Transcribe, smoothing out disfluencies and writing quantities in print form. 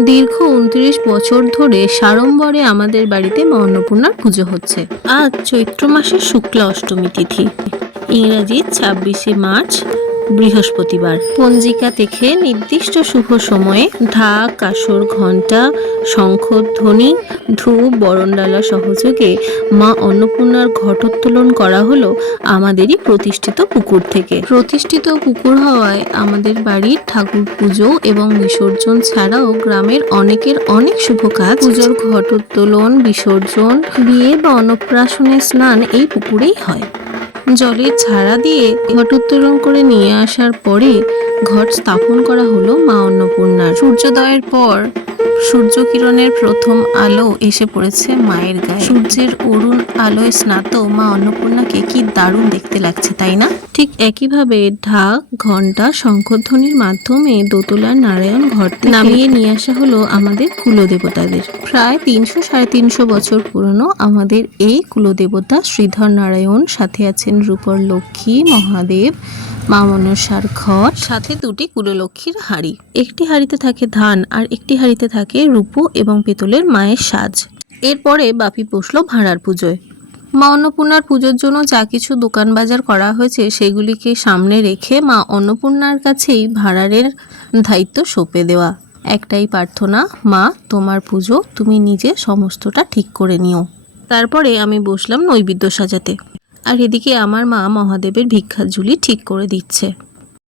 দীর্ঘ ২৯ বছর ধরে সাড়ম্বরে আমাদের বাড়িতে মা অন্নপূর্ণার পুজো হচ্ছে। আজ চৈত্র মাসের শুক্লা অষ্টমী তিথি, ইংরাজি ২৬শে মার্চ, বৃহস্পতিবার। পঞ্জিকা দেখে নির্দিষ্ট শুভ সময়ে ঢাক, কাসর, ঘণ্টা, শঙ্খধ্বনি, ধূপ, বরণডালা সহযোগে মা অন্নপূর্ণার ঘটোত্তোলন করা হলো আমাদেরই প্রতিষ্ঠিত পুকুর থেকে। প্রতিষ্ঠিত পুকুর হওয়ায় আমাদের বাড়ির ঠাকুর পুজো এবং বিসর্জন ছাড়াও গ্রামের অনেকের অনেক শুভ কাজ, পুজোর ঘটোত্তোলন, বিসর্জন, বিয়ে বা অন্নপ্রাশনের স্নান এই পুকুরেই হয়। জলের ঝাড়া দিয়ে ঘটোত্তোলন করে নিয়ে আসার পরে ঘট স্থাপন করা হলো মা অন্নপূর্ণার। সূর্যোদয়ের পর সূর্য কিরণের প্রথম আলো এসে পড়েছে মায়ের গায়ে। সূর্যের অরুণ আলোয় স্নাত মা অন্নপূর্ণাকে কি দারুণ দেখতে লাগছে, তাই না? ঠিক একইভাবে ঢাক, ঘণ্টা, শঙ্খধ্বনির মাধ্যমে দোতলার নারায়ণ ঘর নামিয়ে নিয়ে আসা হলো আমাদের কুলদেবতাদের। প্রায় ৩০০-৩৫০ বছর পুরনো আমাদের এই কুলদেবতা শ্রীধর নারায়ণ, সাথে আছেন রূপর লক্ষ্মী, মহাদেব, মা মনসার ঘট, সাথে দুটি কুললক্ষ্মীর হাঁড়ি। একটি হাঁড়িতে থাকে ধান আর একটি হাঁড়িতে থাকে রূপো এবং পেতলের মায়ের সাজ। এরপরে বাপি বসলো ভাঁড়ার পুজোয়। মা অন্নপূর্ণার পুজোর জন্য যা কিছু দোকান বাজার করা হয়েছে সেগুলিকে সামনে রেখে মা অন্নপূর্ণার কাছেই ভাঁড়ারের দায়িত্ব সঁপে দেওয়া। একটাই প্রার্থনা, মা তোমার পুজো তুমি নিজে সমস্তটা ঠিক করে নিও। তারপরে আমি বসলাম নৈবেদ্য সাজাতে, আর এদিকে আমার মা মহাদেবের ভিক্ষার ঝুলি ঠিক করে দিচ্ছে।